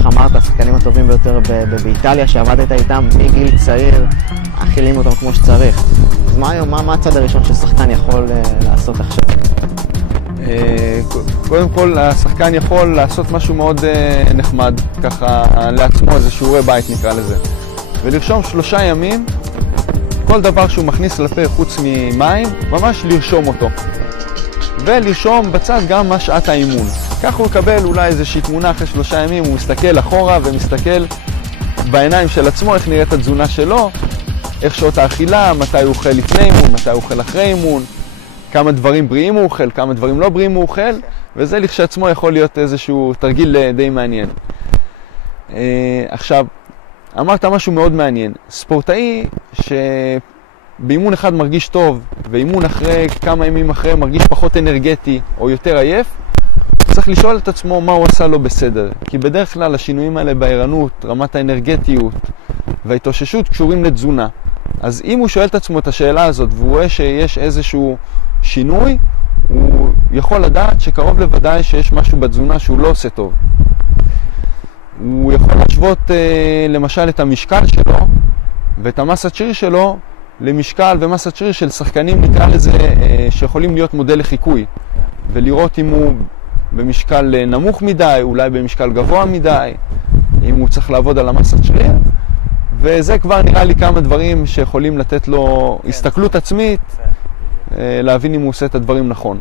איך אמרת, השחקנים הטובים ביותר באיטליה, שעבדת איתם מגיל צעיר, אכילים אותם כמו שצריך. אז מה הצד הראשון ששחקן יכול לעשות עכשיו? קודם כל, השחקן יכול לעשות משהו מאוד נחמד, ככה לעצמו, איזה שיעורי בית נקרא לזה. ולרשום 3 ימים, כל דבר שהוא מכניס לפה חוץ ממים, ממש לרשום אותו. ולרשום בצד גם מה שעת האימון. כך הוא יקבל אולי איזושהי תמונה אחרי 3 ימים, הוא מסתכל אחורה ומסתכל בעיניים של עצמו, איך נראית התזונה שלו, איך שעות האכילה, מתי הוא אוכל לפני אימון, מתי הוא אוכל אחרי אימון, כמה דברים בריאים הוא אוכל, כמה דברים לא בריאים הוא אוכל, וזה לכשעצמו יכול להיות איזשהו תרגיל די מעניין. עכשיו, אמרת משהו מאוד מעניין. ספורטאי שבאימון אחד מרגיש טוב, ואימון אחרי כמה ימים אחרי מרגיש פחות אנרגטי או יותר עייף, צריך לשאול את עצמו מה הוא עשה לו בסדר. כי בדרך כלל השינויים האלה בערנות, רמת האנרגטיות וההתאוששות קשורים לתזונה. אז אם הוא שואל את עצמו את השאלה הזאת והוא רואה שיש איזשהו שינוי, הוא יכול לדעת שקרוב לוודאי שיש משהו בתזונה שהוא לא עושה טוב. הוא יכול להשוות למשל את המשקל שלו ואת המסת שריר שלו למשקל ומסת שריר של שחקנים, נקרא לזה, שיכולים להיות מודל לחיקוי, ולראות אם הוא במשקל נמוך מדי, אולי במשקל גבוה מדי, אם הוא צריך לעבוד על המסת שריר, וזה כבר נראה לי כמה דברים שיכולים לתת לו הסתכלות עצמית, להבין אם הוא עושה את הדברים נכון.